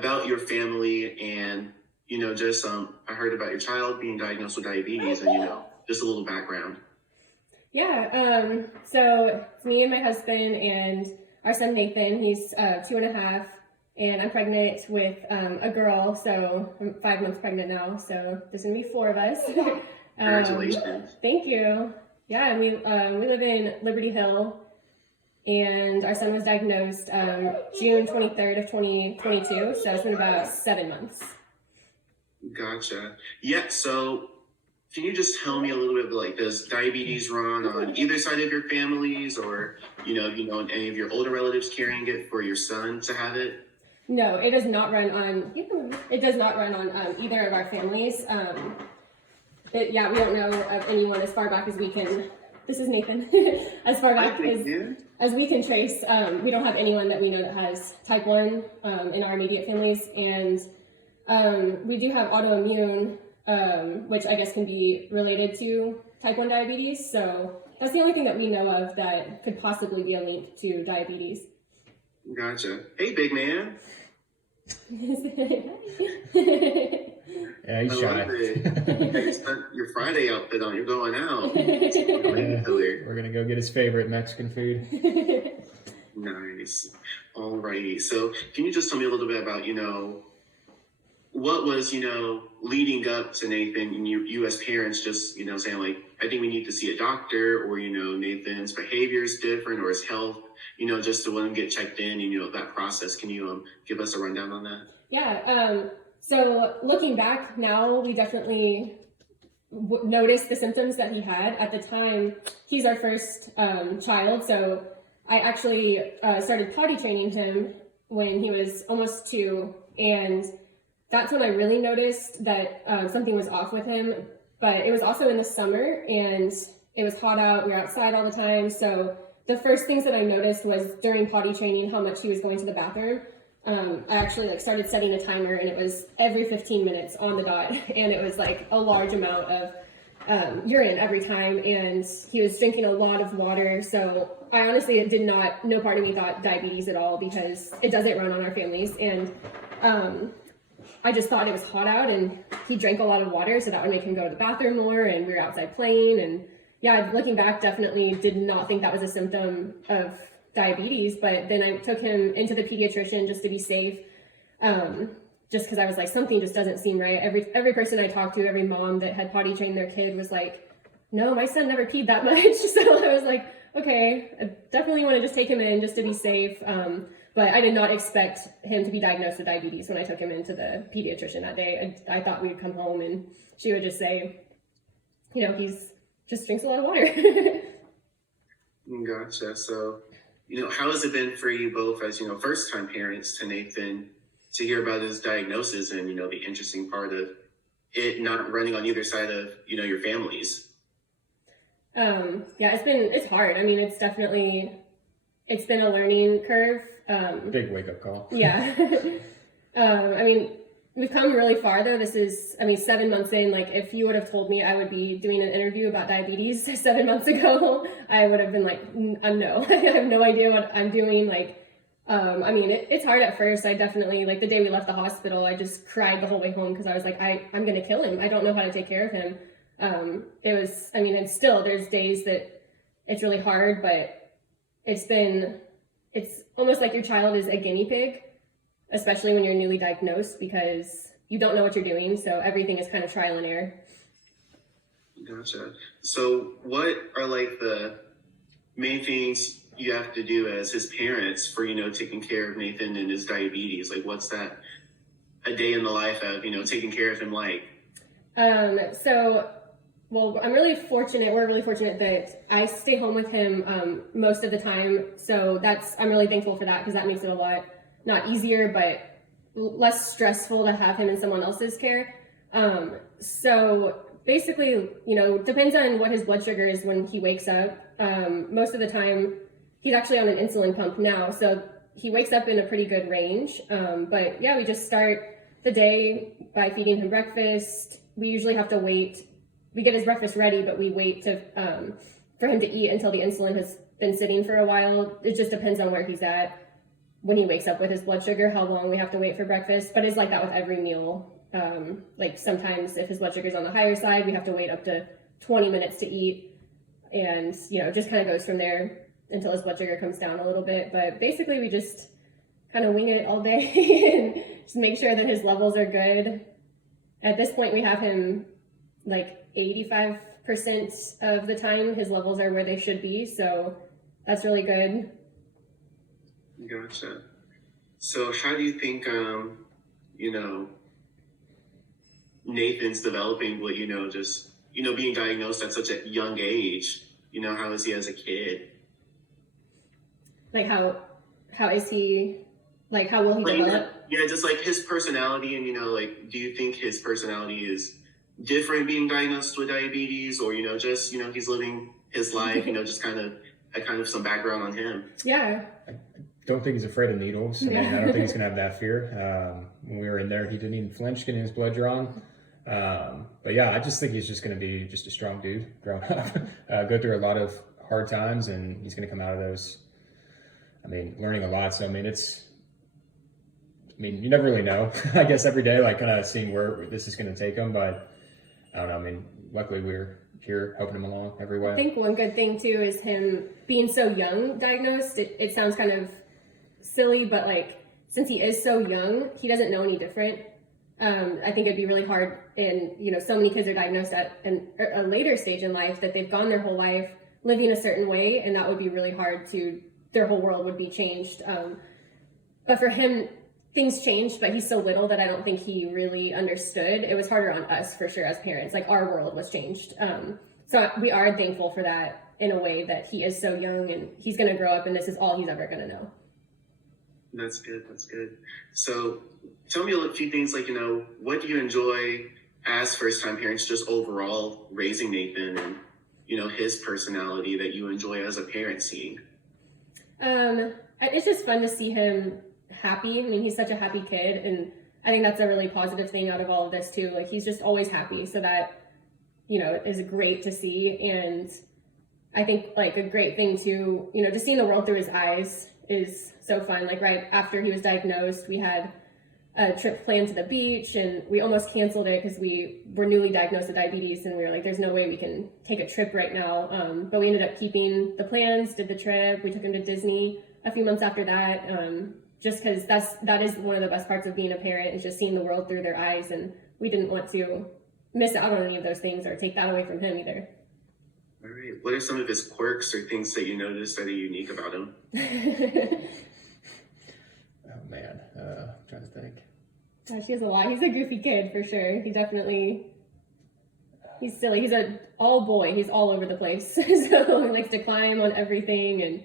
about your family and, just I heard about your child being diagnosed with diabetes and, just a little background. Yeah, so it's me and my husband and our son Nathan. He's 2.5, and I'm pregnant with a girl, so I'm 5 months pregnant now, so there's gonna be 4 of us. Congratulations. Thank you. Yeah, and we live in Liberty Hill, and our son was diagnosed June 23rd of 2022, so it's been about 7 months. Gotcha. Yeah, so can you just tell me a little bit, like, does diabetes run on either side of your families, or, any of your older relatives carrying it for your son to have it? No, it does not run on, either of our families. We don't know of anyone as far back as we can, this is Nathan, as far back as we can trace. We don't have anyone that we know that has type 1 in our immediate families, and we do have autoimmune, which I guess can be related to type 1 diabetes. So that's the only thing that we know of that could possibly be a link to diabetes. Gotcha. Hey, big man. Yeah, he's shy. Your Friday outfit on. You're going out. We're going to go get his favorite Mexican food. Nice. Alrighty. So can you just tell me a little bit about, what was, leading up to Nathan and you as parents just, saying, like, I think we need to see a doctor, or, Nathan's behavior is different, or his health, just to let him get checked in, that process. Can you give us a rundown on that? Yeah. So looking back now, we definitely noticed the symptoms that he had. At the time, he's our first child, so I actually started potty training him when he was almost 2, and that's when I really noticed that something was off with him. But it was also in the summer, and it was hot out. We were outside all the time. So the first things that I noticed was during potty training how much he was going to the bathroom. I actually started setting a timer, and it was every 15 minutes on the dot, and it was like a large amount of urine every time, and he was drinking a lot of water. So I honestly no part of me thought diabetes at all, because it doesn't run on our families, and I just thought it was hot out, and he drank a lot of water, so that would make him go to the bathroom more, and we were outside playing. And yeah, looking back, definitely did not think that was a symptom of diabetes. But then I took him into the pediatrician just to be safe, just because I was like, something just doesn't seem right. Every person I talked to, every mom that had potty trained their kid was like, no, my son never peed that much. So I was like, okay, I definitely want to just take him in just to be safe. But I did not expect him to be diagnosed with diabetes when I took him into the pediatrician that day. I thought we'd come home and she would just say, he's just drinks a lot of water. Gotcha. So, how has it been for you both as, first-time parents to Nathan to hear about his diagnosis and, the interesting part of it not running on either side of, your families? Yeah, it's hard. I mean, it's been a learning curve. Big wake-up call. Yeah. I mean, we've come really far, though. This is, 7 months in. Like, if you would have told me I would be doing an interview about diabetes 7 months ago, I would have been like, no, I have no idea what I'm doing. Like, it's hard at first. I definitely, like, the day we left the hospital, I just cried the whole way home because I was like, I'm going to kill him. I don't know how to take care of him. And still, there's days that it's really hard, but it's almost like your child is a guinea pig, especially when you're newly diagnosed, because you don't know what you're doing. So everything is kind of trial and error. Gotcha. So what are like the main things you have to do as his parents for, taking care of Nathan and his diabetes? Like, what's that a day in the life of, taking care of him like? Well, I'm really fortunate. We're really fortunate that I stay home with him most of the time. So I'm really thankful for that, because that makes it a lot, not easier, but less stressful to have him in someone else's care. So basically, depends on what his blood sugar is when he wakes up. Most of the time, he's actually on an insulin pump now, so he wakes up in a pretty good range. But yeah, we just start the day by feeding him breakfast. We usually have to wait. We get his breakfast ready, but we wait for him to eat until the insulin has been sitting for a while. It just depends on where he's at. when he wakes up with his blood sugar, how long we have to wait for breakfast. But it's like that with every meal. Like sometimes if his blood sugar's on the higher side, we have to wait up to 20 minutes to eat. And, it just kind of goes from there until his blood sugar comes down a little bit. But basically we just kind of wing it all day and just make sure that his levels are good. At this point, we have him like 85% of the time, his levels are where they should be. So that's really good. Gotcha. So how do you think, Nathan's developing with, just, being diagnosed at such a young age? How is he as a kid? Like how is he, like how will he develop? Yeah, just like his personality and, do you think his personality is different being diagnosed with diabetes or, just, he's living his life, just kind of some background on him? Yeah. I don't think he's afraid of needles. I don't think he's going to have that fear. When we were in there, he didn't even flinch getting his blood drawn. But yeah, I just think he's just going to be just a strong dude growing up, go through a lot of hard times, and he's going to come out of those, learning a lot. So, you never really know, I guess, every day, like kind of seeing where this is going to take him. But I don't know. Luckily we're here helping him along every way. I think one good thing too is him being so young diagnosed. It sounds kind of silly, but like, since he is so young, he doesn't know any different. I think it'd be really hard, and so many kids are diagnosed at a later stage in life that they've gone their whole life living a certain way, and that would be really hard their whole world would be changed. But for him, things changed, but he's so little that I don't think he really understood. It was harder on us for sure as parents, like our world was changed. So we are thankful for that in a way that he is so young and he's going to grow up and this is all he's ever going to know. That's good. So tell me a few things like, what do you enjoy as first-time parents, just overall raising Nathan and, his personality that you enjoy as a parent seeing? It's just fun to see him happy. He's such a happy kid, and I think that's a really positive thing out of all of this too. Like, he's just always happy, so that is great to see. And I think like a great thing too, just seeing the world through his eyes is so fun. Like right after he was diagnosed, we had a trip planned to the beach, and we almost canceled it because we were newly diagnosed with diabetes, and we were like, there's no way we can take a trip right now. But we ended up keeping the plans, did the trip. We took him to Disney a few months after that. Just because that is one of the best parts of being a parent, is just seeing the world through their eyes, and we didn't want to miss out on any of those things or take that away from him either. All right. What are some of his quirks or things that you noticed that are unique about him? Oh man, I'm trying to think. Gosh, he has a lot. He's a goofy kid for sure. He's silly. He's an all boy. He's all over the place. So he likes to climb on everything, and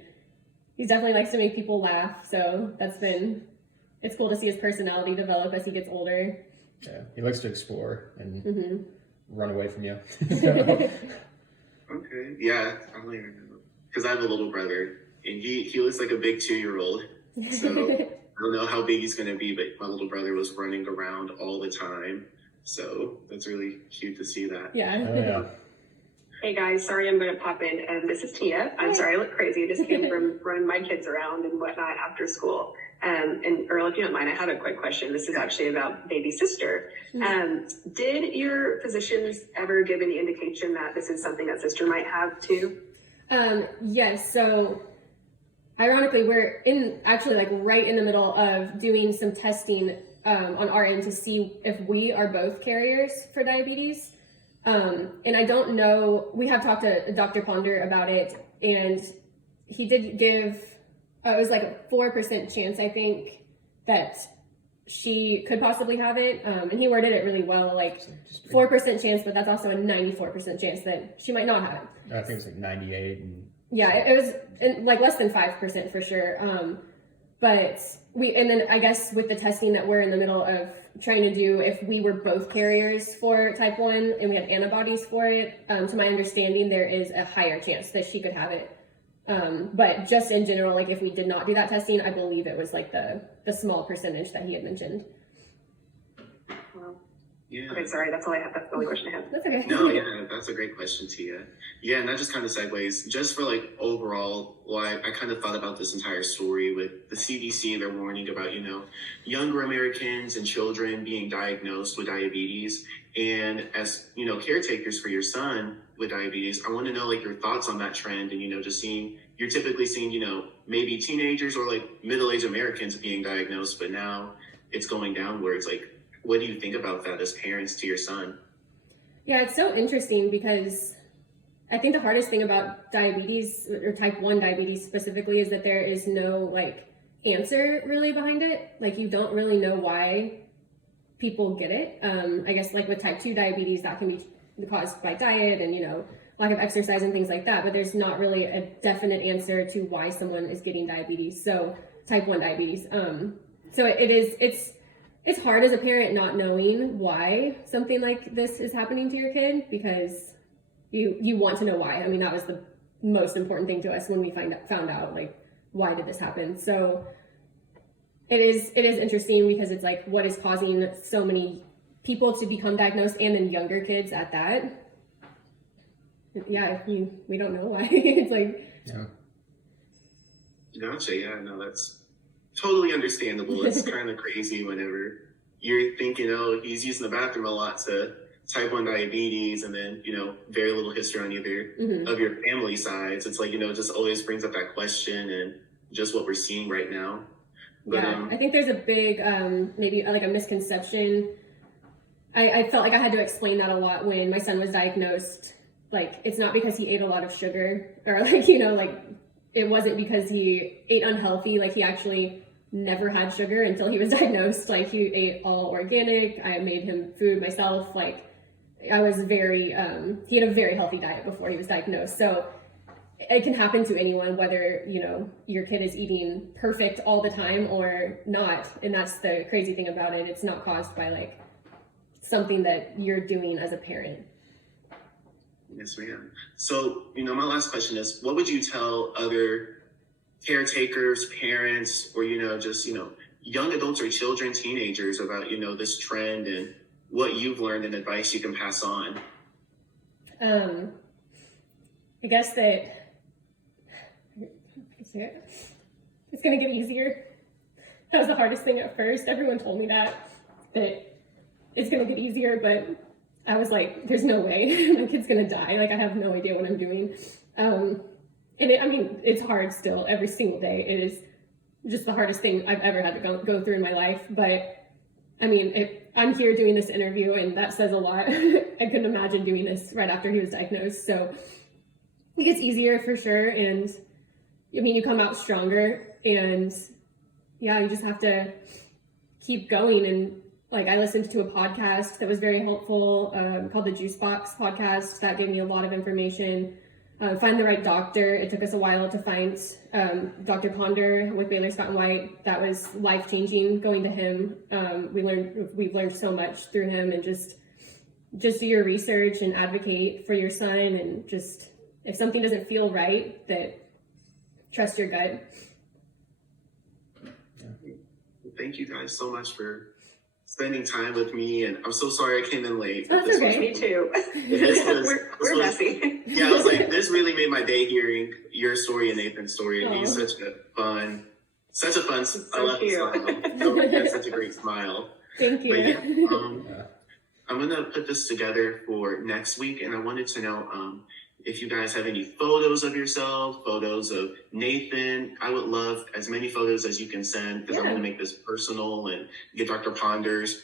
he definitely likes to make people laugh. So it's cool to see his personality develop as he gets older. Yeah, he likes to explore and run away from you. Okay, yeah, I'm like, because I have a little brother, and he looks like a big 2-year-old. So I don't know how big he's going to be, but my little brother was running around all the time. So that's really cute to see that. Yeah. Oh, yeah. Hey guys, sorry I'm going to pop in. This is Tia. I'm sorry I look crazy. I just came from running my kids around and whatnot after school. And Earl, if you don't mind, I have a quick question. This is actually about baby sister. Did your physicians ever give any indication that this is something that sister might have too? Yes. So ironically, we're right in the middle of doing some testing on our end to see if we are both carriers for diabetes. And I don't know, we have talked to Dr. Ponder about it, and he did give, it was like a 4% chance, I think, that she could possibly have it. And he worded it really well, like 4% chance, but that's also a 94% chance that she might not have it. I think it was like 98. Yeah, it was like less than 5% for sure. But and then I guess with the testing that we're in the middle of trying to do, if we were both carriers for type 1 and we had antibodies for it, to my understanding, there is a higher chance that she could have it. But just in general, like if we did not do that testing, I believe it was like the small percentage that he had mentioned. Well, Yeah. Okay, sorry, that's all I have. That's the only question I have. That's okay. No, yeah, that's a great question, Tia. Yeah, and that just kind of segues just for like overall. Well, I kind of thought about this entire story with the CDC. They're warning about younger Americans and children being diagnosed with diabetes, and as caretakers for your son with diabetes, I want to know like your thoughts on that trend, and just seeing you're typically seeing maybe teenagers or like middle-aged Americans being diagnosed, but now it's going downwards. Like, what do you think about that as parents to your son? Yeah, it's so interesting because I think the hardest thing about diabetes or type 1 diabetes specifically is that there is no like answer really behind it. Like you don't really know why people get it. I guess like with type 2 diabetes, that can be caused by diet and, lack of exercise and things like that. But there's not really a definite answer to why someone is getting diabetes. So type 1 diabetes. So it's hard as a parent not knowing why something like this is happening to your kid because you want to know why. I mean, that was the most important thing to us when we found out like why did this happen. So it is interesting because it's like what is causing so many people to become diagnosed and then younger kids at that. Yeah, we don't know why. It's like Gotcha. Yeah, no, that's totally understandable. It's kind of crazy whenever you're thinking, oh, he's using the bathroom a lot to type 1 diabetes, and then, very little history on either of your family sides. It's like, it just always brings up that question and just what we're seeing right now. But, yeah, I think there's a big, maybe like a misconception. I felt like I had to explain that a lot when my son was diagnosed. Like, it's not because he ate a lot of sugar or like, like it wasn't because he ate unhealthy. Like he actually never had sugar until he was diagnosed. Like he ate all organic. I made him food myself. Like I was very, he had a very healthy diet before he was diagnosed. So it can happen to anyone, whether, your kid is eating perfect all the time or not. And that's the crazy thing about it. It's not caused by like something that you're doing as a parent. Yes, ma'am. So, my last question is, what would you tell other caretakers, parents, or, just, young adults or children, teenagers about, this trend and what you've learned and advice you can pass on? I guess that it's going to get easier. That was the hardest thing at first. Everyone told me that it's going to get easier, but I was like, there's no way my kid's going to die. Like, I have no idea what I'm doing. And it's hard still every single day. It is just the hardest thing I've ever had to go through in my life. But I'm here doing this interview and that says a lot. I couldn't imagine doing this right after he was diagnosed. So it gets easier for sure. And you come out stronger and yeah, you just have to keep going. And like, I listened to a podcast that was very helpful, called the Juice Box podcast. That gave me a lot of information. Find the right doctor. It took us a while to find Dr. Ponder with Baylor Scott and White. That was life-changing going to him. We've learned so much through him, and just do your research and advocate for your son, and just if something doesn't feel right, that trust your gut. Thank you guys so much for spending time with me, and I'm so sorry I came in late. That's okay. Me too. We're messy. Yeah, I was like, this really made my day hearing your story and Nathan's story, and he's such a fun. I love his smile. He has such a great smile. Thank you. But yeah, I'm gonna put this together for next week, and I wanted to know if you guys have any photos of yourself, photos of Nathan. I would love as many photos as you can send, because I want to make this personal and get Dr. Ponder's